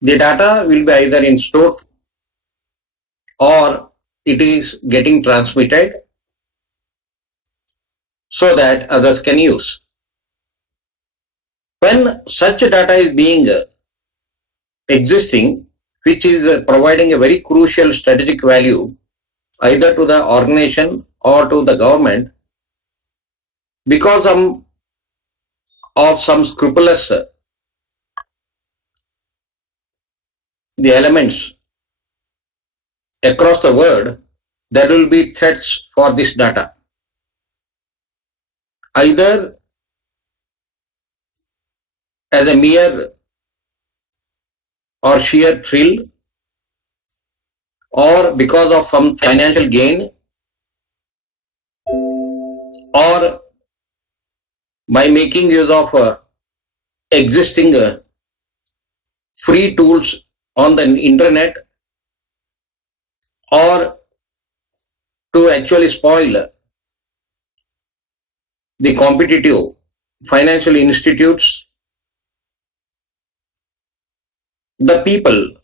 The data will be either in stored or it is getting transmitted so that others can use. When such data is being existing, which is providing a very crucial strategic value either to the organization or to the government, because of some scrupulous the elements across the world, there will be threats for this data, either as a mere or sheer thrill, or because of some financial gain, or by making use of existing free tools on the internet, or to actually spoil the competitive financial institutes. The people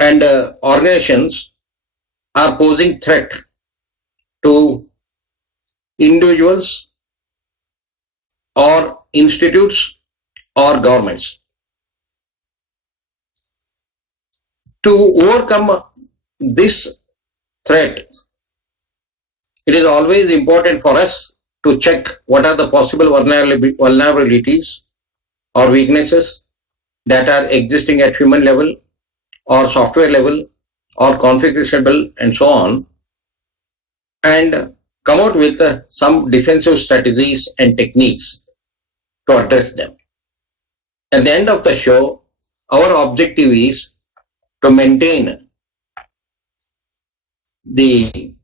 and organizations are posing threat to individuals or institutes or governments. To overcome this threat, it is always important for us to check what are the possible vulnerabilities or weaknesses that are existing at human level or software level or configurable and so on, and come out with some defensive strategies and techniques to address them. At the end of the show, our objective is to maintain the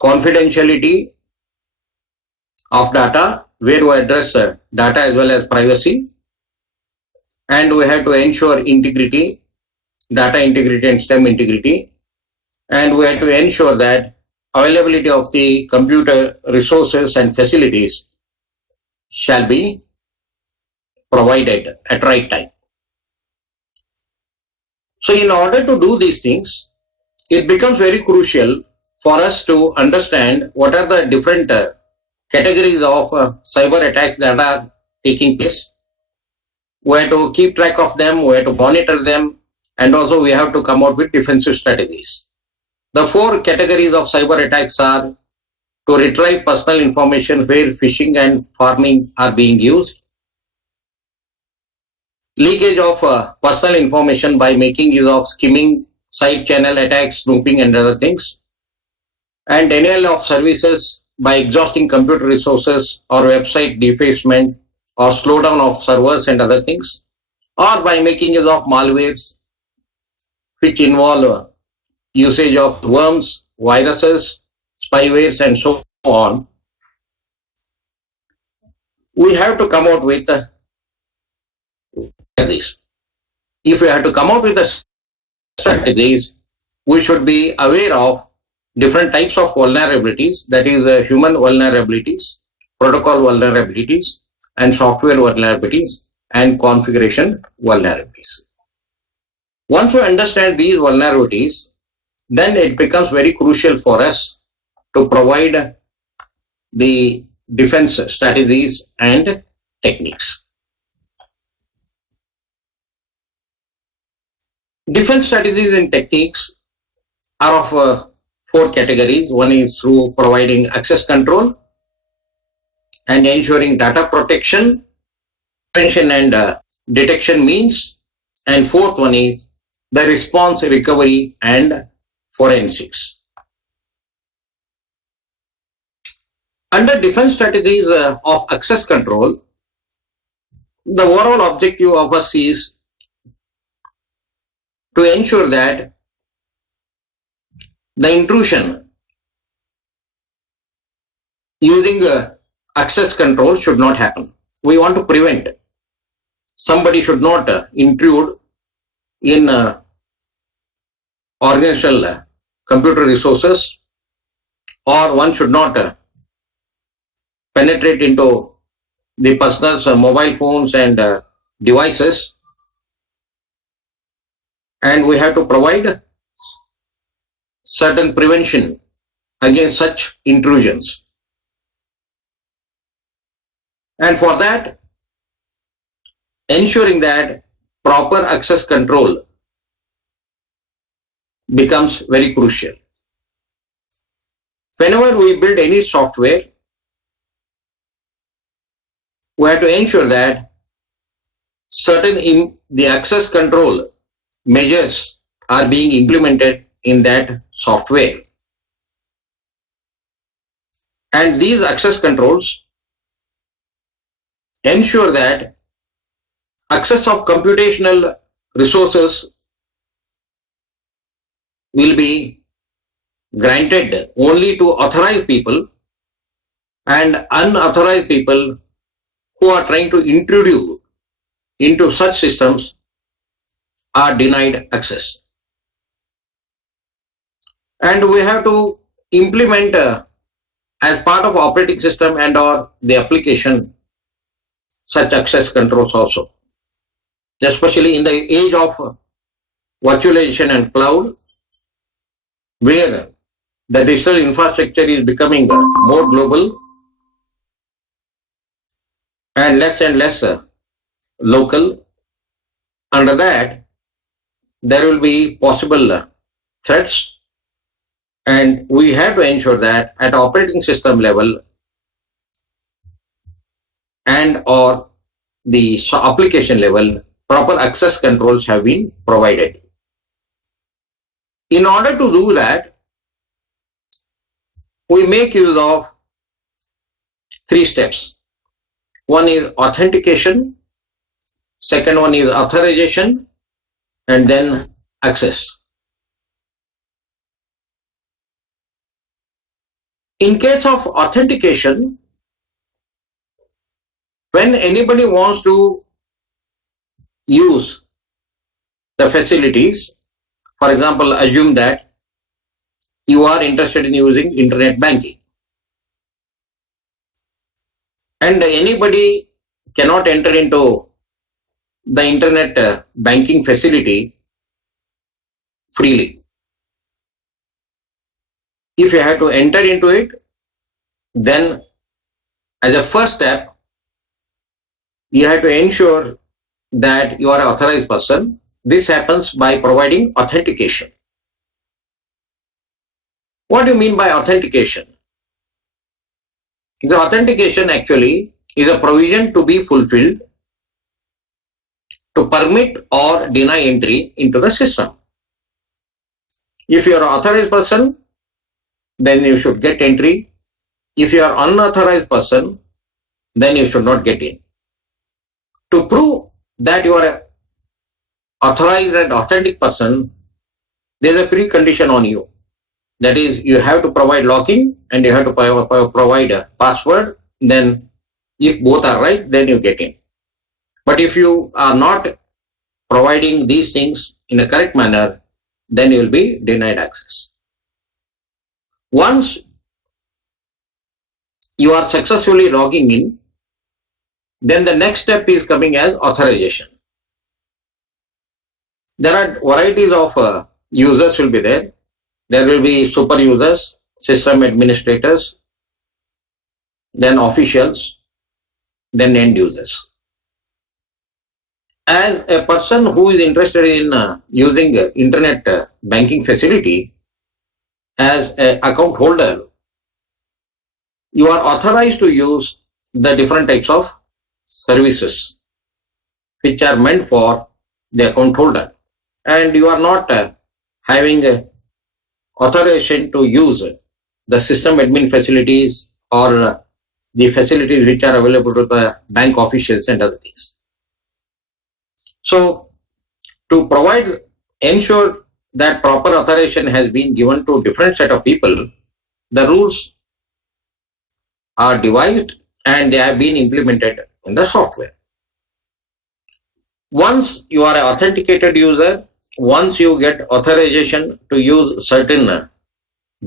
confidentiality of data, where we address data as well as privacy, and we have to ensure integrity, data integrity and STEM integrity, and we have to ensure that availability of the computer resources and facilities shall be provided at right time. So in order to do these things, it becomes very crucial for us to understand what are the different categories of cyber attacks that are taking place. We have to keep track of them, we have to monitor them, and also we have to come out with defensive strategies. The four categories of cyber attacks are to retrieve personal information where phishing and farming are being used, leakage of personal information by making use of skimming, side channel attacks, snooping and other things, and denial of services by exhausting computer resources or website defacement or slowdown of servers and other things, or by making use of malwares which involve usage of worms, viruses, spywares and so on. We have to come out with strategies. If we have to come out with the strategies, we should be aware of different types of vulnerabilities, that is human vulnerabilities, protocol vulnerabilities, and software vulnerabilities, and configuration vulnerabilities. Once we understand these vulnerabilities, then it becomes very crucial for us to provide the defense strategies and techniques. Defense strategies and techniques are of four categories. One is through providing access control and ensuring data protection, prevention and detection means, and fourth one is the response, recovery and forensics. Under defense strategies of access control, the overall objective of us is to ensure that the intrusion using access control should not happen. We want to prevent. Somebody should not intrude in organizational computer resources, or one should not penetrate into the person's mobile phones and devices and we have to provide certain prevention against such intrusions. And for that, ensuring that proper access control becomes very crucial. Whenever we build any software, we have to ensure that the access control measures are being implemented in that software. And these access controls ensure that access of computational resources will be granted only to authorized people, and unauthorized people who are trying to introduce into such systems are denied access. And we have to implement as part of operating system and or the application such access controls also, especially in the age of virtualization and cloud, where the digital infrastructure is becoming more global and less local. Under that, there will be possible threats, and we have to ensure that at operating system level and or the application level, proper access controls have been provided. In order to do that, we make use of 3 steps. One is authentication, second one is authorization, and then access. In case of authentication, when anybody wants to use the facilities, for example, assume that you are interested in using internet banking, and anybody cannot enter into the internet banking facility freely. If you have to enter into it, then as a first step, you have to ensure that you are an authorized person. This happens by providing authentication. What do you mean by authentication? The authentication actually is a provision to be fulfilled to permit or deny entry into the system. If you are an authorized person, then you should get entry. If you are unauthorized person, then you should not get in. To prove that you are an authorized and authentic person, there is a precondition on you. That is, you have to provide login and you have to provide a password. Then if both are right, then you get in. But if you are not providing these things in a correct manner, then you will be denied access. Once you are successfully logging in, then the next step is coming as authorization. There are varieties of users will be there. There will be super users, system administrators, then officials, then end users. As a person who is interested in using internet banking facility, as an account holder, you are authorized to use the different types of services which are meant for the account holder, and you are not having authorization to use the system admin facilities or the facilities which are available to the bank officials and other things. So to ensure that proper authorization has been given to different set of people, the rules are devised and they have been implemented in the software. Once you are an authenticated user, once you get authorization to use certain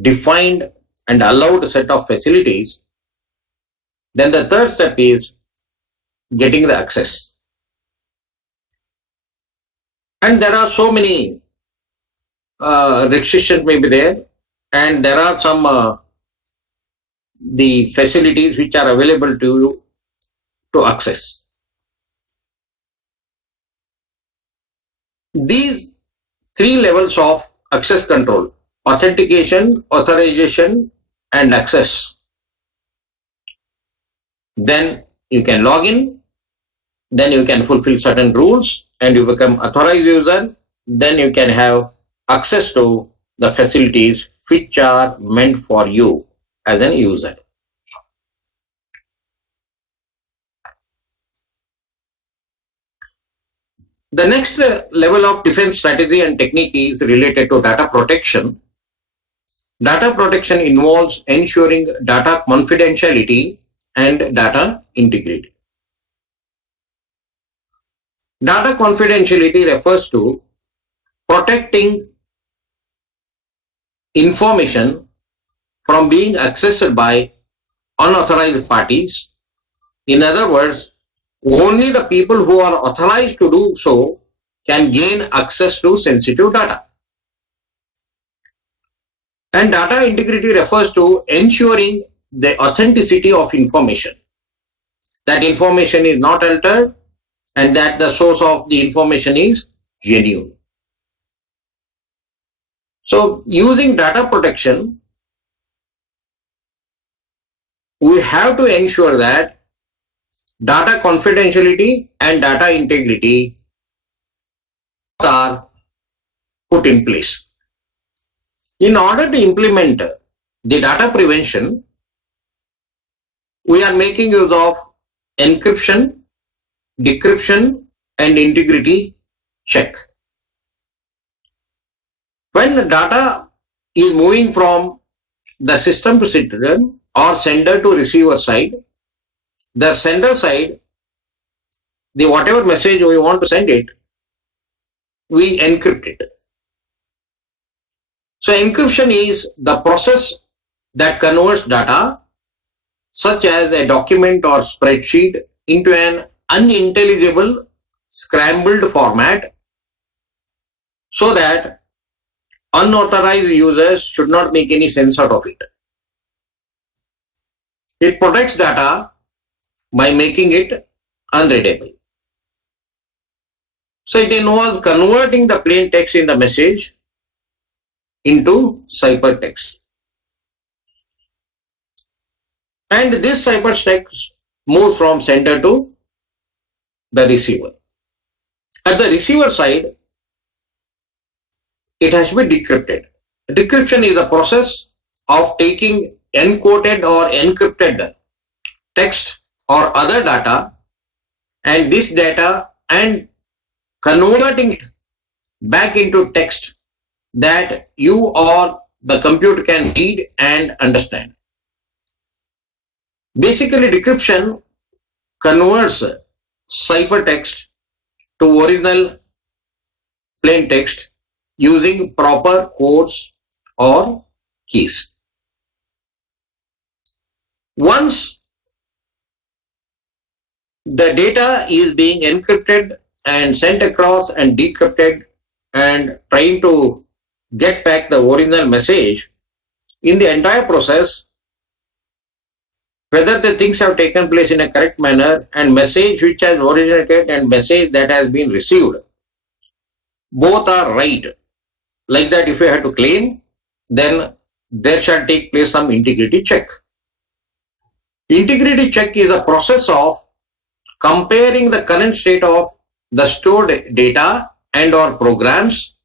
defined and allowed set of facilities, then the third step is getting the access. And there are so many restrictions may be there, and there are some the facilities which are available to you to access. These three levels of access control: authentication, authorization, and access. Then you can log in, then you can fulfill certain rules and you become authorized user. Then you can have access to the facilities which are meant for you as an user. The next level of defense strategy and technique is related to data protection. Data protection involves ensuring data confidentiality and data integrity. Data confidentiality refers to protecting information from being accessed by unauthorized parties. In other words, only the people who are authorized to do so can gain access to sensitive data. And data integrity refers to ensuring the authenticity of information. That information is not altered and that the source of the information is genuine. So using data protection, we have to ensure that data confidentiality and data integrity are put in place. In order to implement the data prevention, we are making use of encryption, decryption, and integrity check. When data is moving from the system to citizen or sender to receiver side, the sender side, the whatever message we want to send it, we encrypt it. So encryption is the process that converts data such as a document or spreadsheet into an unintelligible scrambled format so that unauthorized users should not make any sense out of it. It protects data by making it unreadable. So it involves converting the plain text in the message into ciphertext. And this ciphertext moves from sender to the receiver. At the receiver side, it has to be decrypted. Decryption is the process of taking encoded or encrypted text or other data and this data and converting it back into text that you or the computer can read and understand. Basically, decryption converts ciphertext to original plain text using proper codes or keys. Once the data is being encrypted and sent across and decrypted and trying to get back the original message, in the entire process, whether the things have taken place in a correct manner and message which has originated and message that has been received, both are right. Like that, if you have to claim, then there shall take place some integrity check. Integrity check is a process of comparing the current state of the stored data and or programs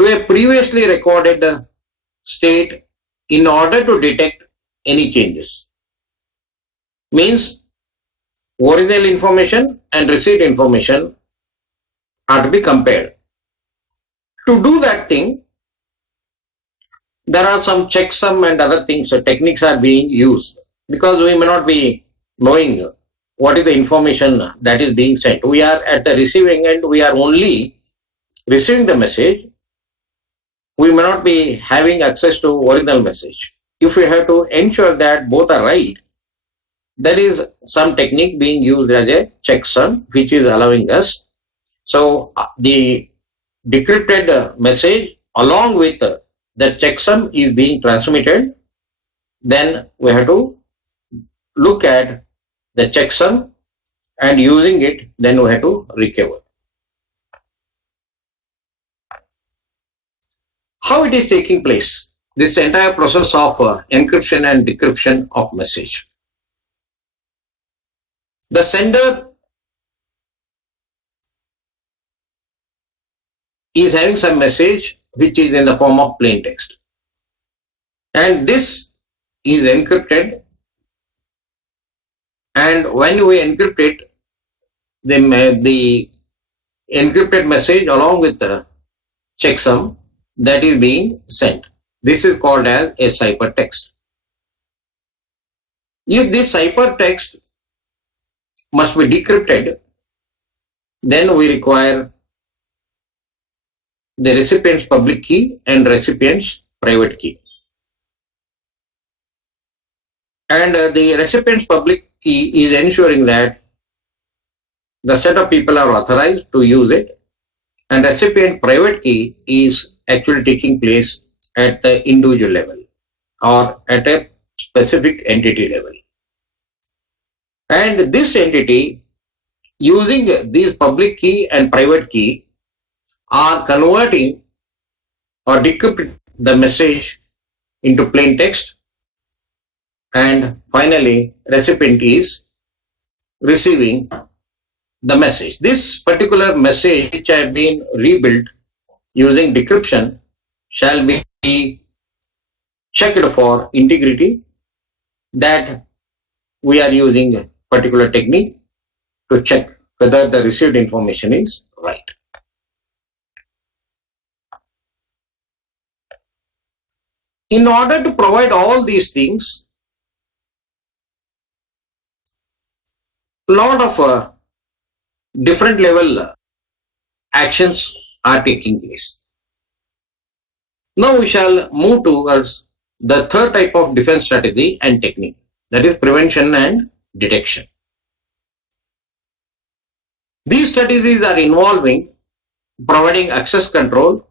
to a previously recorded state in order to detect any changes. Means original information and receipt information are to be compared. To do that thing, there are some checksum and other things, techniques are being used because we may not be knowing what is the information that is being sent. We are at the receiving end, we are only receiving the message. We may not be having access to original message. If we have to ensure that both are right, there is some technique being used as a checksum which is allowing us. So the decrypted message along with the checksum is being transmitted, then we have to look at the checksum and using it, then we have to recover. How it is taking place? This entire process of encryption and decryption of message. The sender is having some message which is in the form of plain text, and this is encrypted, and when we encrypt it, the encrypted message along with the checksum that is being sent. This is called as a ciphertext. If this ciphertext must be decrypted, then we require the recipient's public key and recipient's private key. And the recipient's public key is ensuring that the set of people are authorized to use it, and recipient private key is actually taking place at the individual level or at a specific entity level. And this entity, using these public key and private key, are converting or decrypting the message into plain text, and finally recipient is receiving the message. This particular message, which have been rebuilt using decryption, shall be checked for integrity, that we are using a particular technique to check whether the received information is right. In order to provide all these things, a lot of different level actions are taking place. Now we shall move towards the third type of defense strategy and technique, that is prevention and detection. These strategies are involving providing access control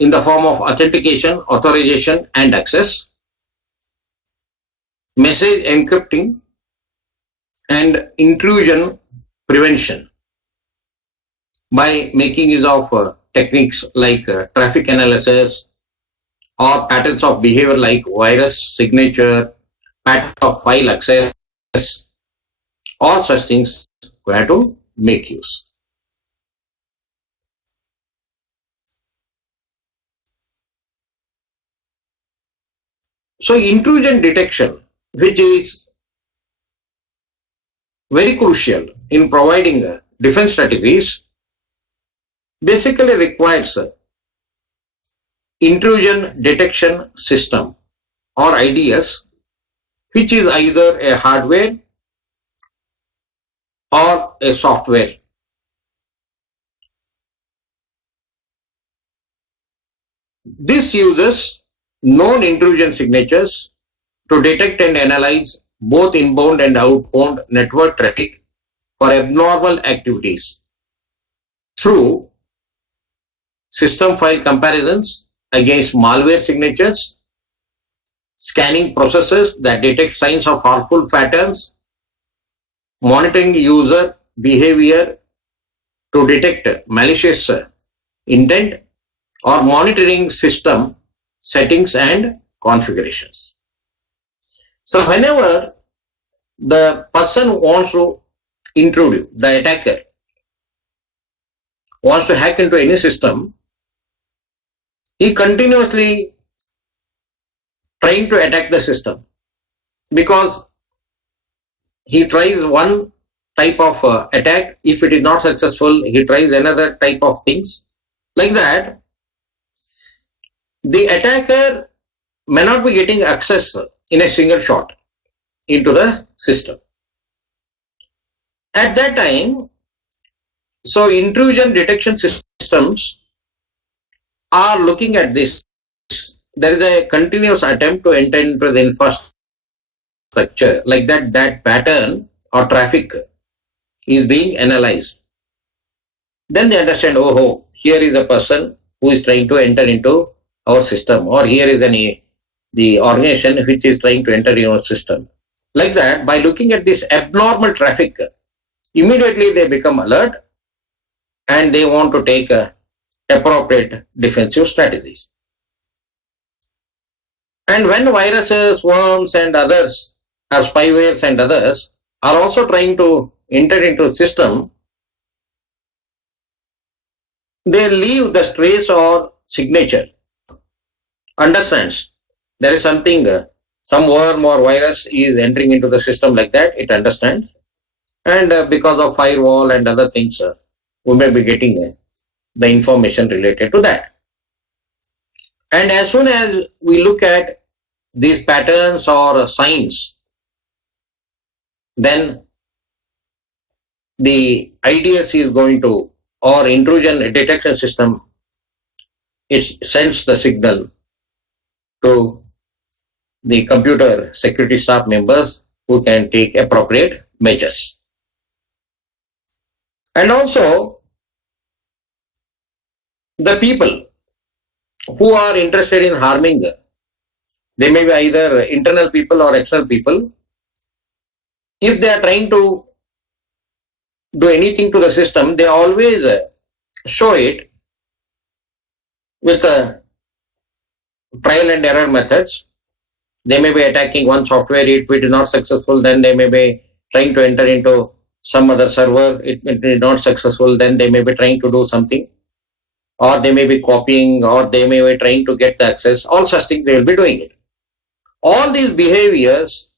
in the form of authentication, authorization and access, message encrypting, and intrusion prevention by making use of techniques like traffic analysis or patterns of behavior like virus signature, pattern of file access, all such things we have to make use. So intrusion detection, which is very crucial in providing defense strategies, basically requires intrusion detection system or IDS, which is either a hardware or a software. This uses known intrusion signatures to detect and analyze both inbound and outbound network traffic for abnormal activities through system file comparisons against malware signatures, scanning processes that detect signs of harmful patterns, monitoring user behavior to detect malicious intent, or monitoring system settings and configurations. So whenever the person wants to intrude, the attacker wants to hack into any system, he continuously trying to attack the system, because he tries one type of attack. If it is not successful, he tries another type of things. Like that, the attacker may not be getting access in a single shot into the system. At that time, so intrusion detection systems are looking at this. There is a continuous attempt to enter into the infrastructure, like that pattern or traffic is being analyzed. Then they understand, oh, here is a person who is trying to enter into our system, or here is the organization which is trying to enter in our system. Like that, by looking at this abnormal traffic, immediately they become alert and they want to take appropriate defensive strategies. And when viruses, worms and others, or spywares and others, are also trying to enter into the system, they leave the trace or signature. Understands there is something, some worm or virus is entering into the system, like that it understands, and because of firewall and other things, we may be getting the information related to that. And as soon as we look at these patterns or signs, then the IDS is going to, or intrusion detection system, it sends the signal to the computer security staff members who can take appropriate measures. And also the people who are interested in harming, they may be either internal people or external people, if they are trying to do anything to the system, they always show it with trial and error methods. They may be attacking one software, if it is not successful, then they may be trying to enter into some other server, it is not successful, then they may be trying to do something, or they may be copying, or they may be trying to get the access, all such things they will be doing it. All these behaviors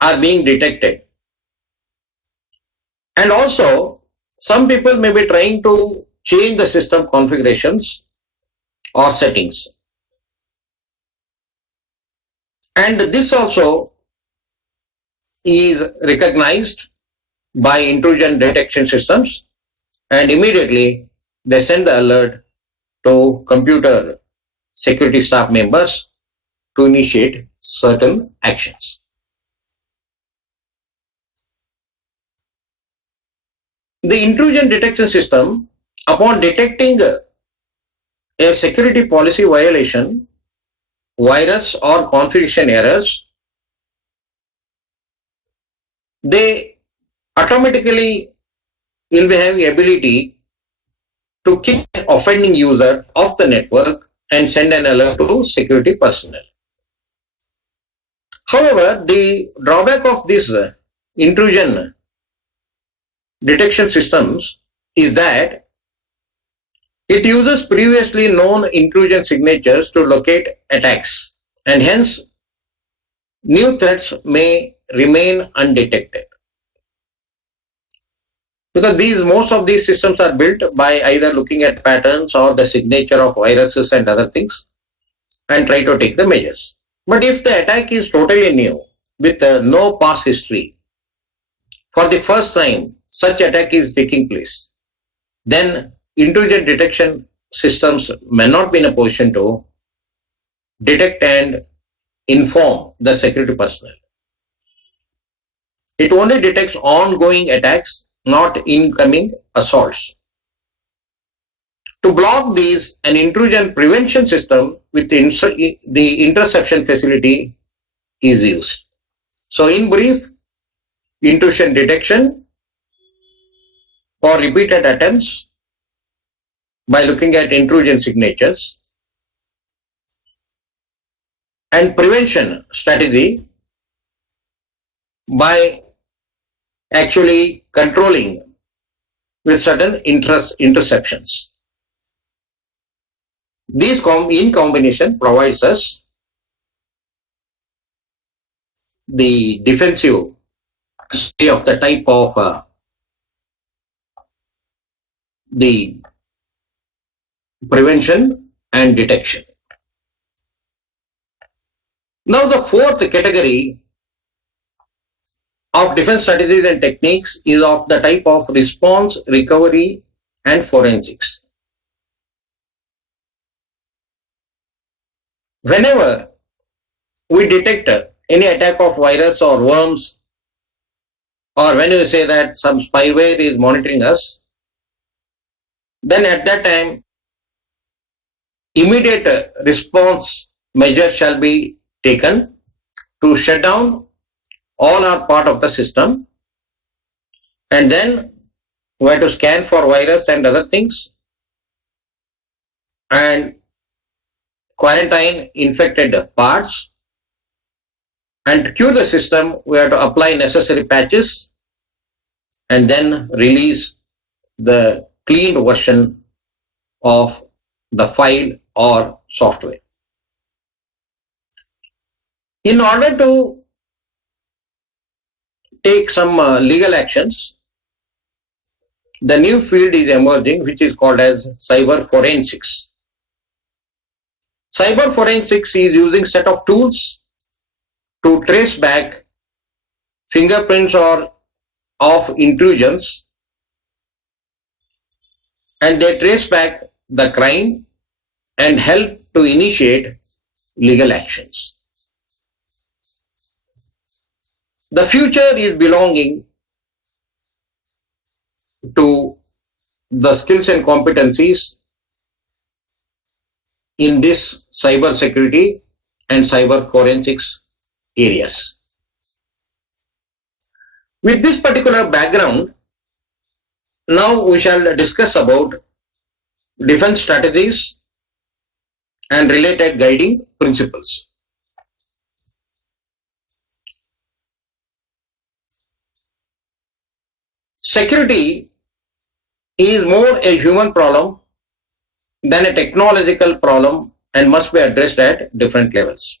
are being detected. And also, some people may be trying to change the system configurations or settings. And this also is recognized by intrusion detection systems, and immediately they send the alert to computer security staff members to initiate certain actions. The intrusion detection system, upon detecting a security policy violation, virus or configuration errors, they automatically will be having ability to kick an offending user off the network and send an alert to security personnel. However, the drawback of this intrusion detection systems is that it uses previously known intrusion signatures to locate attacks, and hence new threats may remain undetected. Because most of these systems are built by either looking at patterns or the signature of viruses and other things and try to take the measures. But if the attack is totally new with no past history, for the first time such attack is taking place, then intrusion detection systems may not be in a position to detect and inform the security personnel. It only detects ongoing attacks, not incoming assaults. To block these, an intrusion prevention system with the interception facility is used. So in brief, intrusion detection for repeated attempts by looking at intrusion signatures, and prevention strategy by actually controlling with certain interceptions. These in combination provides us the defensive of the type of the prevention and detection. Now the fourth category of defense strategies and techniques is of the type of response, recovery and forensics. Whenever we detect any attack of virus or worms, or when you say that some spyware is monitoring us, then at that time immediate response measures shall be taken to shut down all or part of the system, and then we have to scan for virus and other things and quarantine infected parts, and to cure the system we have to apply necessary patches and then release the cleaned version of the file or software. In order to take some legal actions, the new field is emerging which is called as cyber forensics. Cyber forensics is using set of tools to trace back fingerprints or of intrusions, and they trace back the crime and help to initiate legal actions. The future is belonging to the skills and competencies in this cyber security and cyber forensics areas. With this particular background, now we shall discuss about defense strategies and related guiding principles. Security is more a human problem than a technological problem and must be addressed at different levels.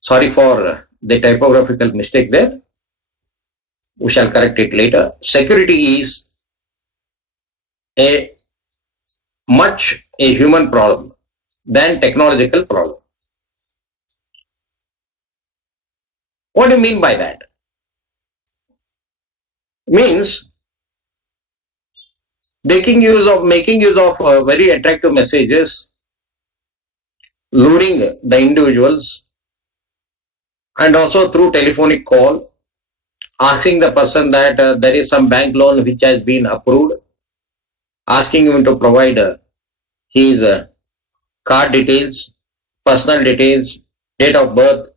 Sorry for the typographical mistake there. We shall correct it later. Security is much a human problem than technological problem. What do you mean by that? Means making use of very attractive messages, luring the individuals, and also through telephonic call, asking the person that there is some bank loan which has been approved, asking him to provide his card details, personal details, date of birth,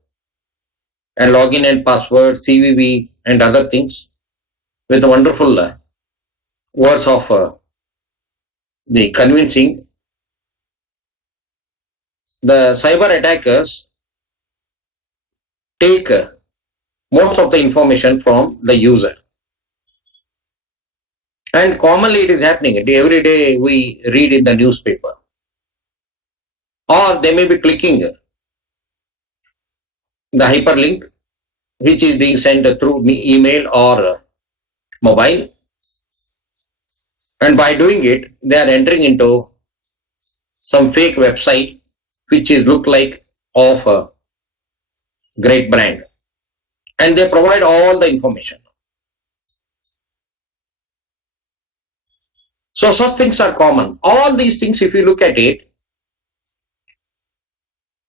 and login and password, CVV, and other things, with wonderful words of the convincing. The cyber attackers take most of the information from the user, and commonly it is happening. Every day we read in the newspaper, or they may be clicking the hyperlink which is being sent through email or mobile, and by doing it they are entering into some fake website which is look like of a great brand, and they provide all the information. So such things are common. All these things, if you look at it,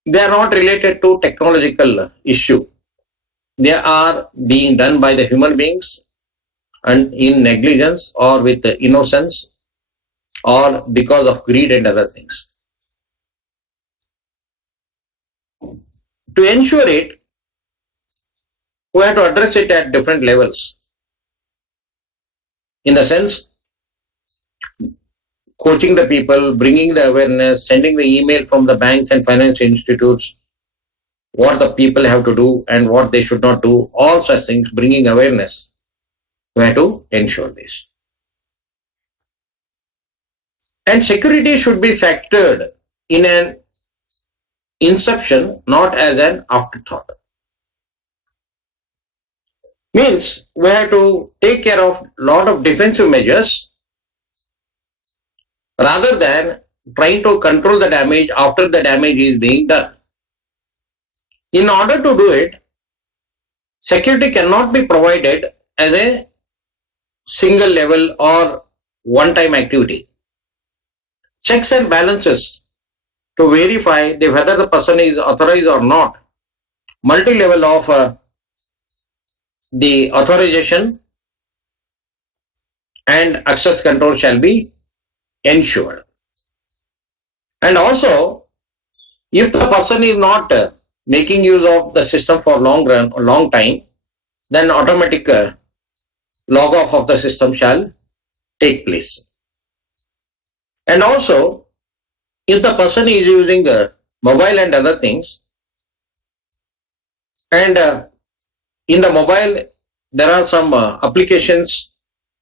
they are not related to technological issue. They are being done by the human beings and in negligence or with innocence or because of greed and other things. To ensure it, we have to address it at different levels. In the sense, coaching the people, bringing the awareness, sending the email from the banks and financial institutes, what the people have to do and what they should not do, all such things, bringing awareness. We have to ensure this. And security should be factored in an inception, not as an afterthought. Means we have to take care of a lot of defensive measures rather than trying to control the damage after the damage is being done. In order to do it, security cannot be provided as a single level or one-time activity. Checks and balances to verify whether the person is authorized or not. Multi-level of the authorization and access control shall be ensured. And also, if the person is not making use of the system for long time, then automatic log off of the system shall take place. And also, if the person is using mobile and other things, and in the mobile there are some applications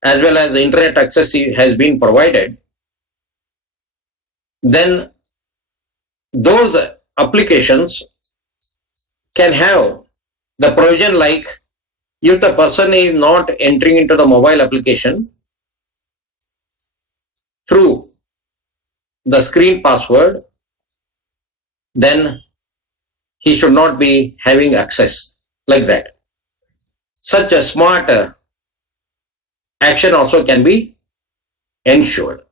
as well as internet access has been provided, then those applications can have the provision like, if the person is not entering into the mobile application through the screen password, then he should not be having access like that. Such a smart action also can be ensured.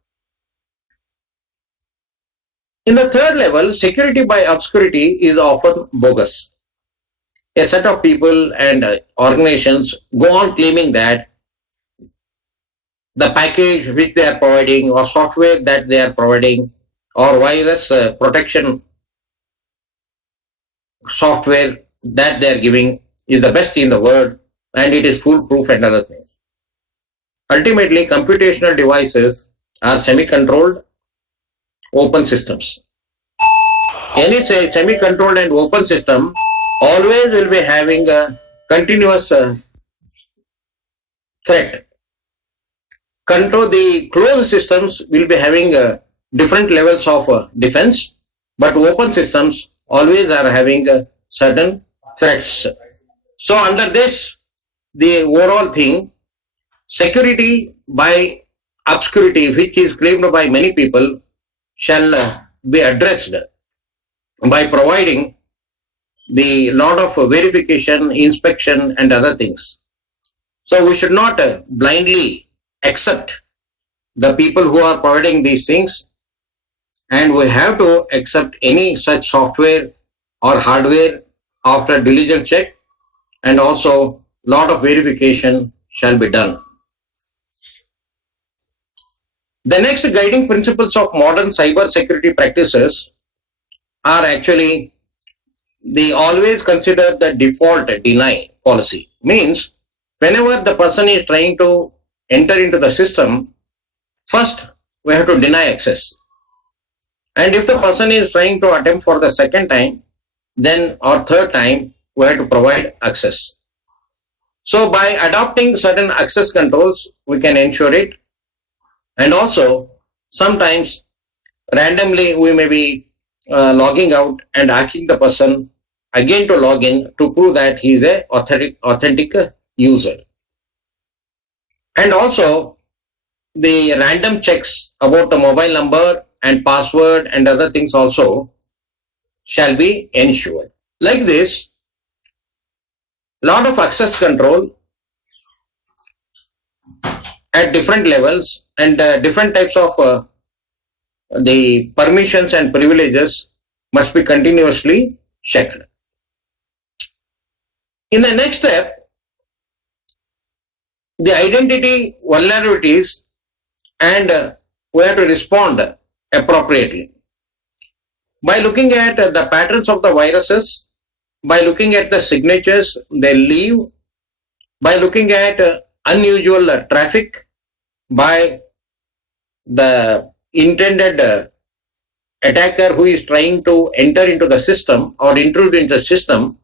In the third level, security by obscurity is often bogus. A set of people and organizations go on claiming that the package which they are providing or software that they are providing or virus protection software that they are giving is the best in the world and it is foolproof and other things. Ultimately, computational devices are semi-controlled open systems. Any semi-controlled and open system always will be having a continuous threat. The closed systems will be having different levels of defense, but open systems always are having certain threats. So under this, the overall thing, security by obscurity, which is claimed by many people, shall be addressed by providing the lot of verification, inspection and other things. So we should not blindly accept the people who are providing these things, and we have to accept any such software or hardware after diligent check, and also lot of verification shall be done. The next guiding principles of modern cyber security practices are actually, they always consider the default deny policy. Means whenever the person is trying to enter into the system, first we have to deny access. And if the person is trying to attempt for the second time, then or third time, we have to provide access. So by adopting certain access controls, we can ensure it. And also sometimes randomly we may be logging out and asking the person again to log in to prove that he is a authentic user. And also the random checks about the mobile number and password and other things also shall be ensured. Like this, lot of access control at different levels and different types of the permissions and privileges must be continuously checked. In the next step, the identity vulnerabilities, and we have to respond appropriately by looking at the patterns of the viruses, by looking at the signatures they leave, by looking at unusual traffic, by the intended attacker who is trying to enter into the system or intrude into the system.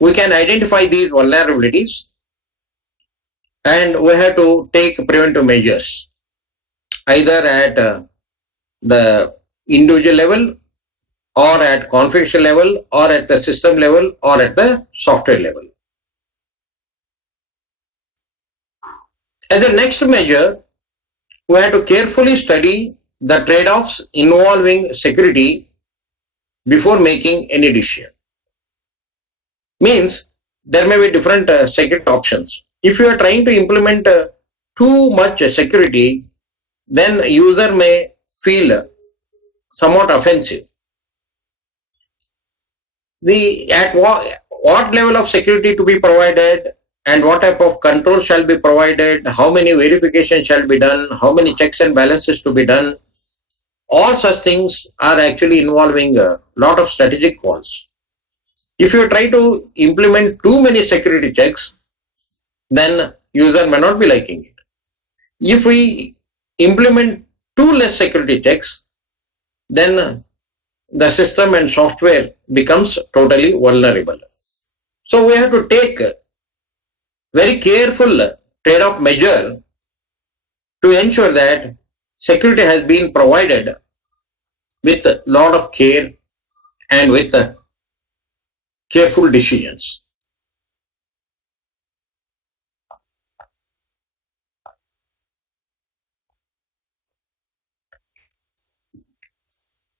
We can identify these vulnerabilities and we have to take preventive measures either at the individual level or at configuration level or at the system level or at the software level. As a next measure, we have to carefully study the trade-offs involving security before making any decision. Means there may be different security options. If you are trying to implement too much security, then user may feel somewhat offensive. At what level of security to be provided and what type of control shall be provided, how many verifications shall be done, how many checks and balances to be done, all such things are actually involving a lot of strategic calls. If you try to implement too many security checks, then user may not be liking it. If we implement too less security checks, then the system and software becomes totally vulnerable. So we have to take very careful trade-off measure to ensure that security has been provided with a lot of care and with careful decisions.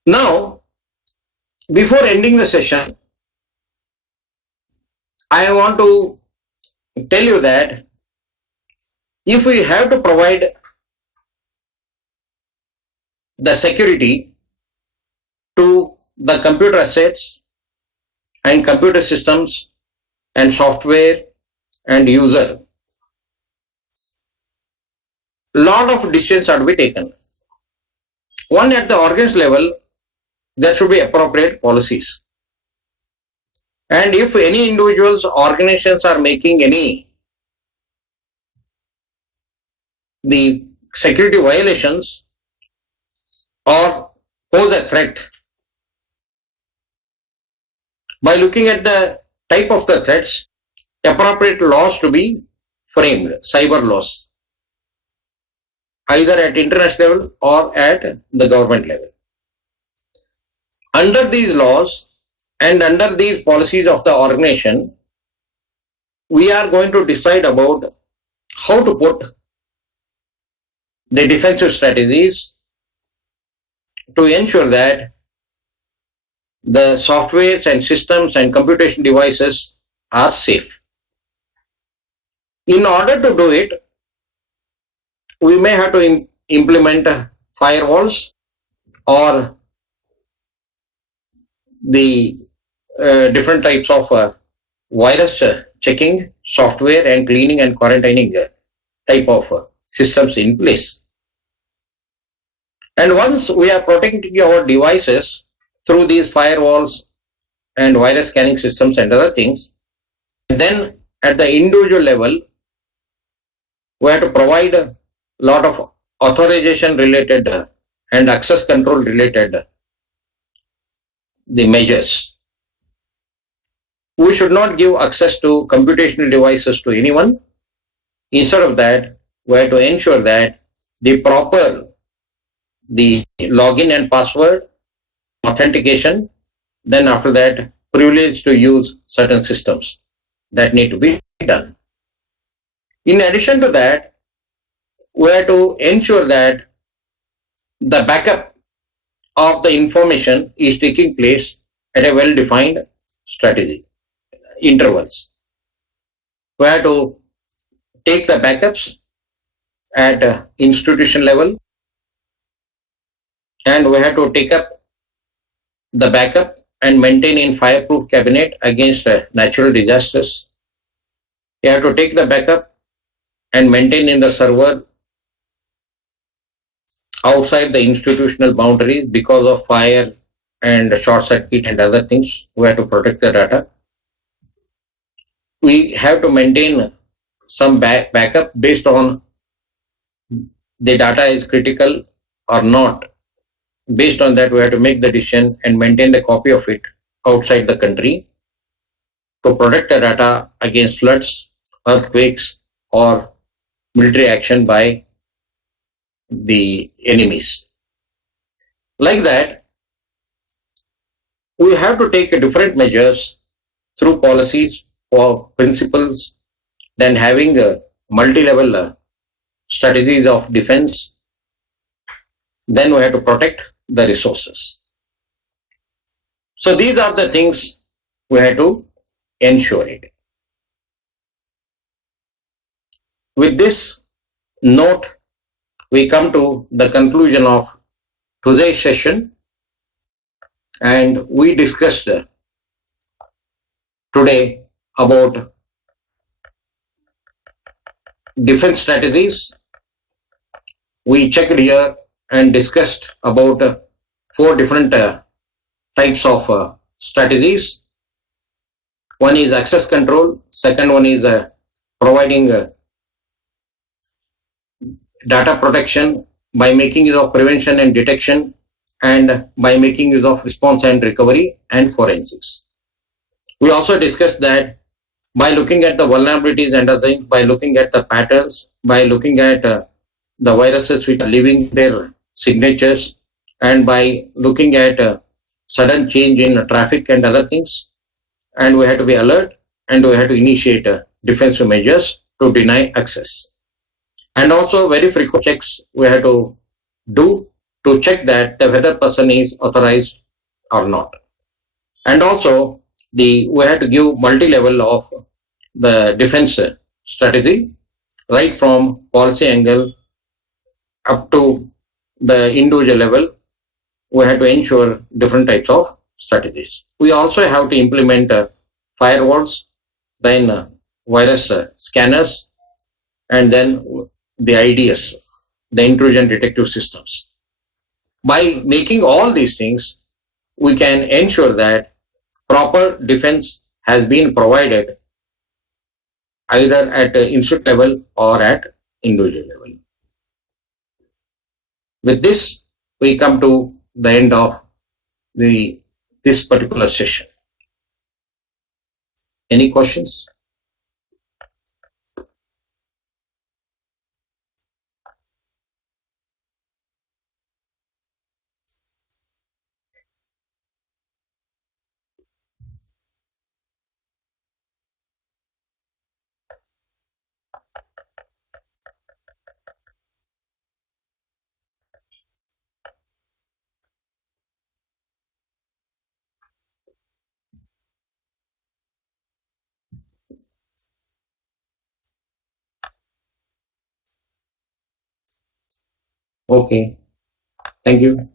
Now, before ending the session, I want to tell you that if we have to provide the security to the computer assets and computer systems and software and user, lot of decisions are to be taken. One, at the organization level, there should be appropriate policies. And if any individuals, organizations are making the security violations or pose a threat, by looking at the type of the threats, appropriate laws to be framed, cyber laws, either at international level or at the government level. Under these laws and under these policies of the organization, we are going to decide about how to put the defensive strategies to ensure that the softwares and systems and computation devices are safe. In order to do it, we may have to implement firewalls or the different types of virus checking software and cleaning and quarantining type of systems in place. And once we are protecting our devices through these firewalls and virus scanning systems and other things, then at the individual level, we have to provide a lot of authorization related and access control related the measures. We should not give access to computational devices to anyone. Instead of that, we have to ensure that the login and password, authentication, then after that, privilege to use certain systems that need to be done. In addition to that, we have to ensure that the backup of the information is taking place at a well-defined strategy intervals. We have to take the backups at institution level, and we have to take up the backup and maintain in fireproof cabinet against natural disasters. You have to take the backup and maintain in the server outside the institutional boundaries because of fire and short circuit and other things. We have to protect the data. We have to maintain some backup based on the data is critical or not. Based on that, we have to make the decision and maintain the copy of it outside the country to protect the data against floods, earthquakes, or military action by the enemies. Like that, we have to take different measures through policies or principles, then having a multi-level strategies of defense. Then we have to protect the resources. So these are the things we have to ensure it. With this note, we come to the conclusion of today's session, and we discussed today about defense strategies. We checked here and discussed about four different types of strategies. One is access control, second one is providing data protection by making use of prevention and detection, and by making use of response and recovery and forensics. We also discussed that by looking at the vulnerabilities and other things, by looking at the patterns, by looking at the viruses which are leaving their signatures, and by looking at sudden change in traffic and other things, and we had to be alert, and we had to initiate defensive measures to deny access. And also very frequent checks we have to do to check that the whether person is authorized or not. And also we have to give multi-level of the defense strategy, right from policy angle up to the individual level. We have to ensure different types of strategies. We also have to implement firewalls, then virus scanners, and then the IDS, the intrusion detective systems. By making all these things, we can ensure that proper defense has been provided either at institute level or at individual level. With this, we come to the end of this particular session. Any questions? Okay, thank you.